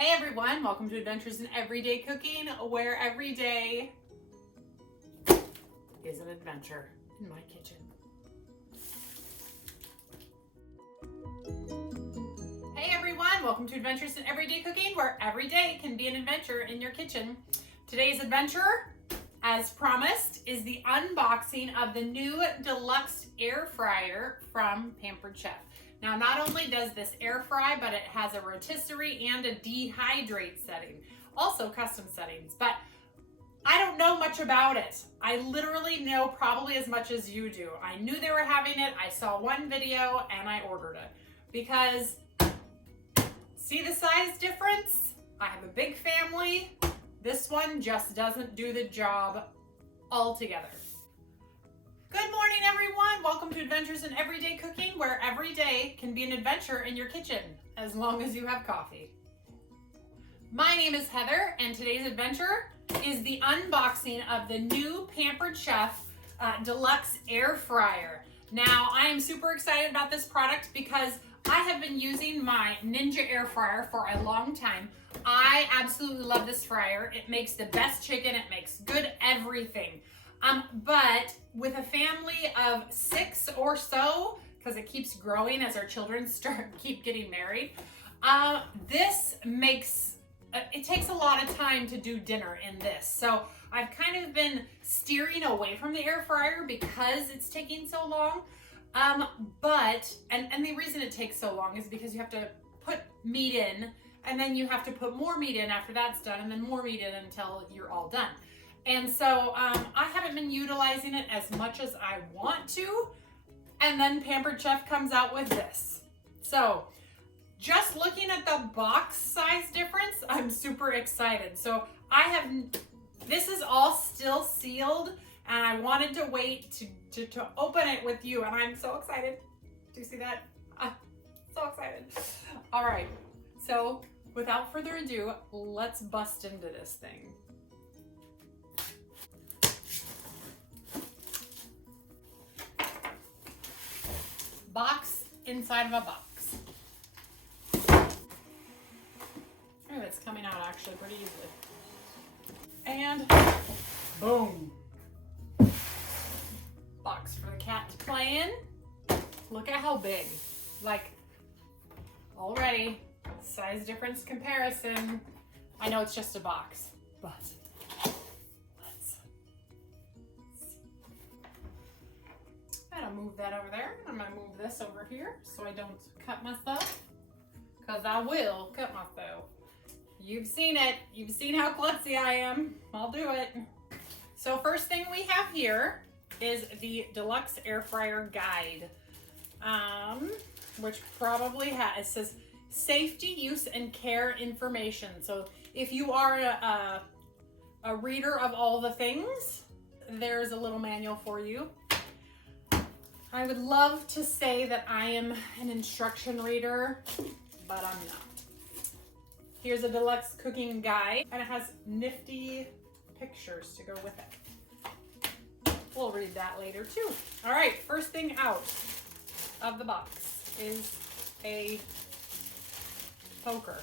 Hey everyone, welcome to Adventures in Everyday Cooking, where every day is an adventure in my kitchen. Hey everyone, welcome to Adventures in Everyday Cooking, where every day can be an adventure in your kitchen. Today's adventure, as promised, is the unboxing of the new Deluxe Air Fryer from Pampered Chef. Now, not only does this air fry, but it has a rotisserie and a dehydrate setting. Also custom settings, but I don't know much about it. I literally know probably as much as you do. I knew they were having it. I saw one video and I ordered it because see the size difference? I have a big family. This one just doesn't do the job altogether. Good morning, everyone. Welcome to Adventures in Everyday Cooking, where every day can be an adventure in your kitchen, as long as you have coffee. My name is Heather, and today's adventure is the unboxing of the new Pampered Chef Deluxe Air Fryer. Now, I am super excited about this product because I have been using my Ninja Air Fryer for a long time. I absolutely love this fryer. It makes the best chicken. It makes good everything. But with a family of 6 or so, because it keeps growing as our children keep getting married, this makes, it takes a lot of time to do dinner in this. So I've kind of been steering away from the air fryer because it's taking so long. And the reason it takes so long is because you have to put meat in, and then you have to put more meat in after that's done, and then more meat in until you're all done. And so I haven't been utilizing it as much as I want to. And then Pampered Chef comes out with this. So just looking at the box size difference, I'm super excited. So this is all still sealed, and I wanted to wait to open it with you, and I'm so excited. Do you see that? So excited. All right, so without further ado, let's bust into this thing. Box inside of a box. Oh, it's coming out actually pretty easily. And boom. Box for the cat to play in. Look at how big. Like, already, size difference comparison. I know it's just a box, but let's see. I'm gonna move that over there. I'm gonna move this over here so I don't cut myself, because I will cut myself. You've seen it. You've seen how klutzy I am. I'll do it. So first thing we have here is the Deluxe Air Fryer Guide, which probably it says safety, use, and care information. So if you are a reader of all the things, there's a little manual for you. I would love to say that I am an instruction reader, but I'm not. Here's a deluxe cooking guide, and it has nifty pictures to go with it. We'll read that later too. All right, first thing out of the box is a poker.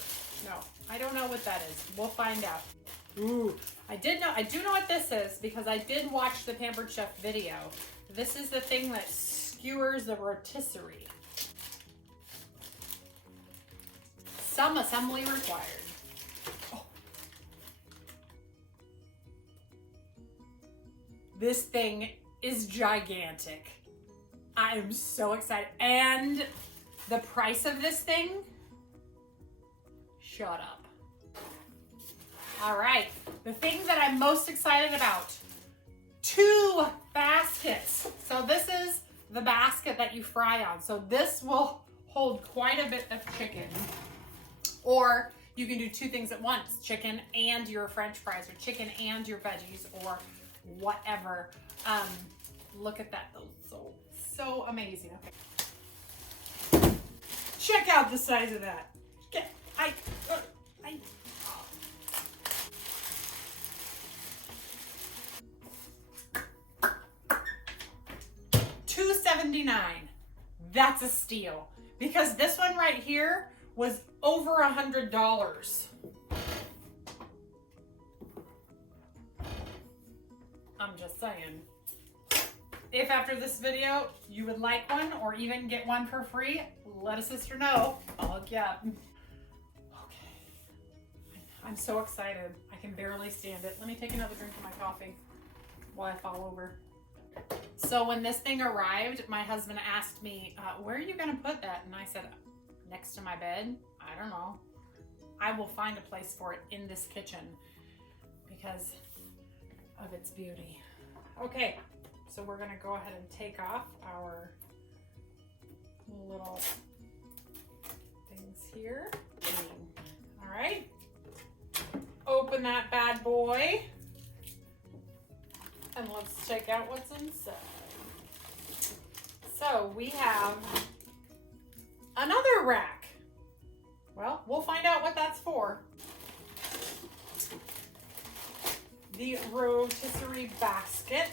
No, I don't know what that is. We'll find out. Ooh, I do know what this is because I did watch the Pampered Chef video. This is the thing that skewers the rotisserie. Some assembly required. Oh. This thing is gigantic. I am so excited. And the price of this thing? Shut up. All right, the thing that I'm most excited about. 2 baskets. So this is the basket that you fry on. So this will hold quite a bit of chicken. Or you can do 2 things at once, chicken and your French fries, or chicken and your veggies, or whatever. Look at that, though. So amazing. Okay. Check out the size of that. $2.79. That's a steal, because this one right here was over $100. I'm just saying. If after this video you would like one or even get one for free, let a sister know. I'll hook you up. Okay. I'm so excited. I can barely stand it. Let me take another drink of my coffee while I fall over. So when this thing arrived, my husband asked me, where are you going to put that? And I said, next to my bed? I don't know. I will find a place for it in this kitchen because of its beauty. Okay, so we're going to go ahead and take off our little things here. All right. Open that bad boy. And let's check out what's inside. So we have another rack. Well, we'll find out what that's for. The rotisserie basket.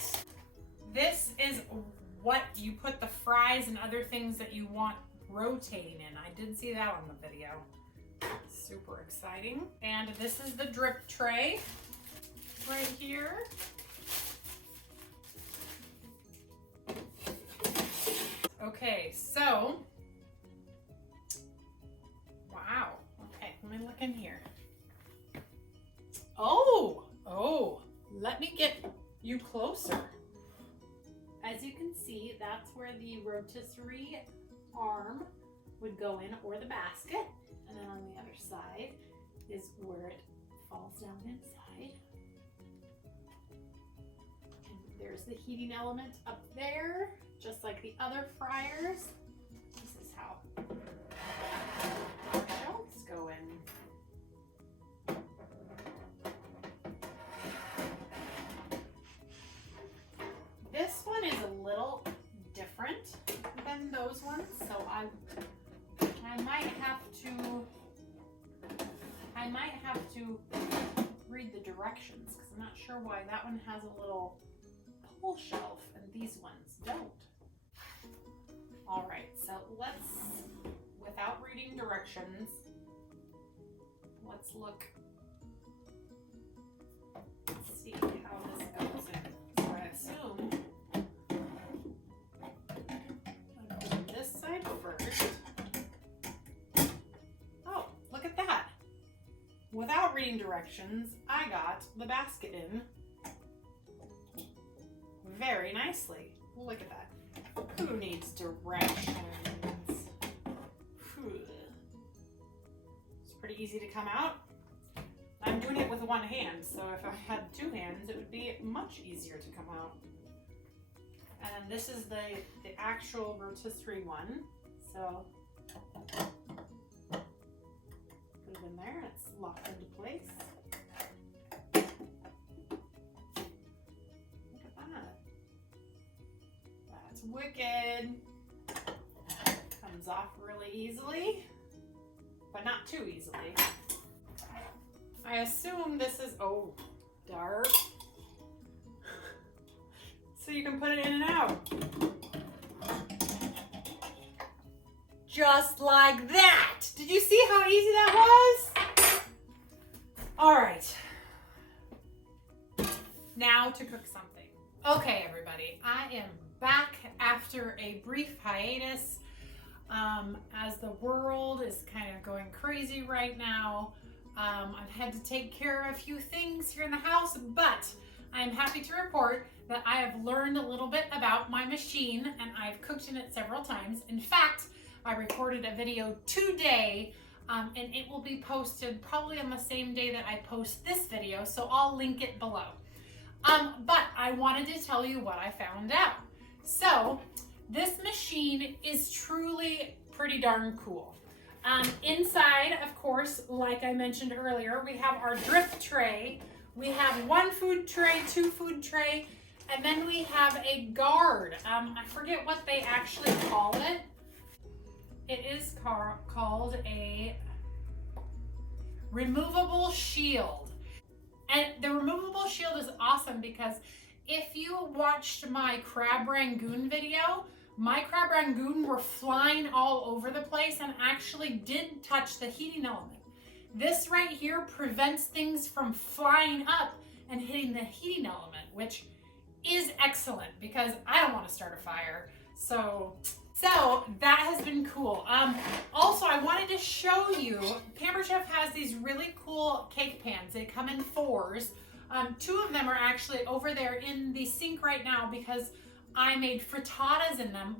This is what you put the fries and other things that you want rotating in. I did see that on the video. Super exciting. And this is the drip tray right here. Okay, so, wow. Okay, let me look in here. Oh, let me get you closer. As you can see, that's where the rotisserie arm would go in, or the basket. And then on the other side is where it falls down inside. And there's the heating element up there. Just like the other fryers, this is how our shelves go in. This one is a little different than those ones, so I might have to read the directions because I'm not sure why that one has a little pull shelf and these ones don't. All right, so let's, without reading directions, let's look, let's see how this goes in. So I assume I'm going to this side first. Oh, look at that. Without reading directions, I got the basket in very nicely. Look at that. Who needs directions? It's pretty easy to come out. I'm doing it with one hand, so if I had two hands, it would be much easier to come out. And this is the actual rotisserie one. So put it in there and it's locked into place. Wicked. Comes off really easily, but not too easily. I assume this is, oh, dark. So you can put it in and out. Just like that. Did you see how easy that was? All right. Now to cook something. Okay, everybody, I am back after a brief hiatus as the world is kind of going crazy right now. I've had to take care of a few things here in the house, but I am happy to report that I have learned a little bit about my machine and I've cooked in it several times. In fact, I recorded a video today and it will be posted probably on the same day that I post this video, so I'll link it below. But I wanted to tell you what I found out. So this machine is truly pretty darn cool. Inside, of course, like I mentioned earlier, we have our drip tray. We have one food tray, two food tray, and then we have a guard. I forget what they actually call it. It is called a removable shield. And the removable shield is awesome because if you watched my crab rangoon video, my crab rangoon were flying all over the place and actually did touch the heating element. This right here prevents things from flying up and hitting the heating element, which is excellent because I don't want to start a fire. So that has been cool. Also, I wanted to show you, Pampered Chef has these really cool cake pans. They come in 4s. 2 of them are actually over there in the sink right now because I made frittatas in them,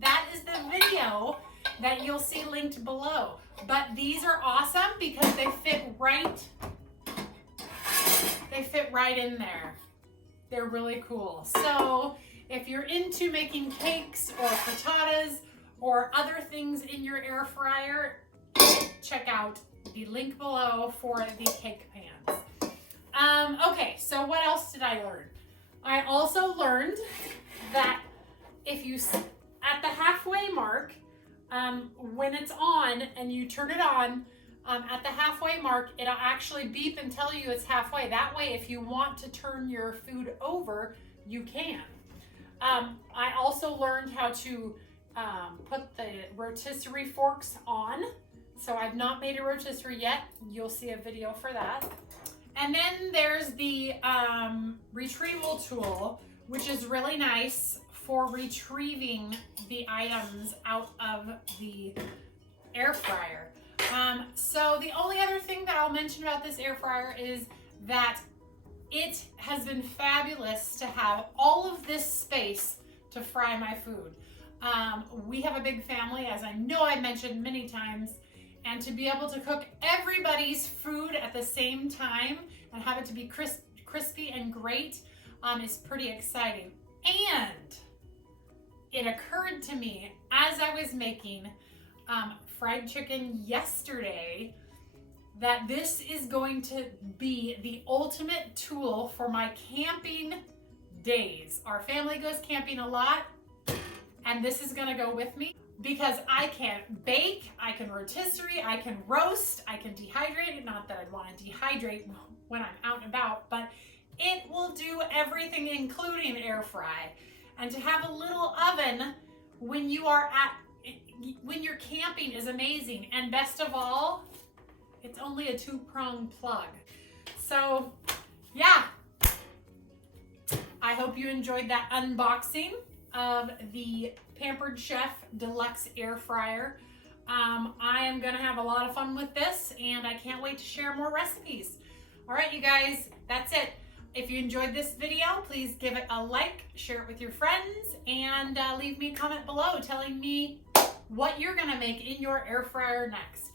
that is the video that you'll see linked below. But these are awesome because they fit right in there. They're really cool. So if you're into making cakes or frittatas or other things in your air fryer, check out the link below for the cake pans. Okay, so what else did I learn? I also learned that if you, at the halfway mark, when it's on and you turn it on, at the halfway mark, it'll actually beep and tell you it's halfway. That way, if you want to turn your food over, you can. I also learned how to put the rotisserie forks on. So I've not made a rotisserie yet. You'll see a video for that. And then there's the retrieval tool, which is really nice for retrieving the items out of the air fryer. So the only other thing that I'll mention about this air fryer is that it has been fabulous to have all of this space to fry my food. We have a big family, as I know I mentioned many times, and to be able to cook everybody's food at the same time and have it to be crispy and great is pretty exciting. And it occurred to me as I was making fried chicken yesterday that this is going to be the ultimate tool for my camping days. Our family goes camping a lot, and this is gonna go with me because I can bake, I can rotisserie, I can roast, I can dehydrate. Not that I'd want to dehydrate when I'm out and about, but it will do everything, including air fry. And to have a little oven when you're camping is amazing. And best of all, it's only a 2-prong plug. So yeah, I hope you enjoyed that unboxing of the Pampered Chef Deluxe Air Fryer. I am gonna have a lot of fun with this, and I can't wait to share more recipes. All right, you guys, that's it. If you enjoyed this video, please give it a like, share it with your friends, and leave me a comment below telling me what you're gonna make in your air fryer next.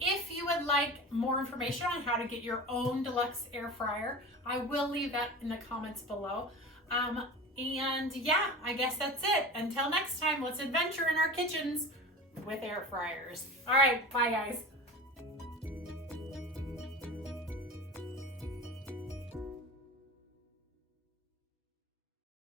If you would like more information on how to get your own deluxe air fryer, I will leave that in the comments below. And yeah, I guess that's it. Until next time, let's adventure in our kitchens with air fryers. All right, bye guys.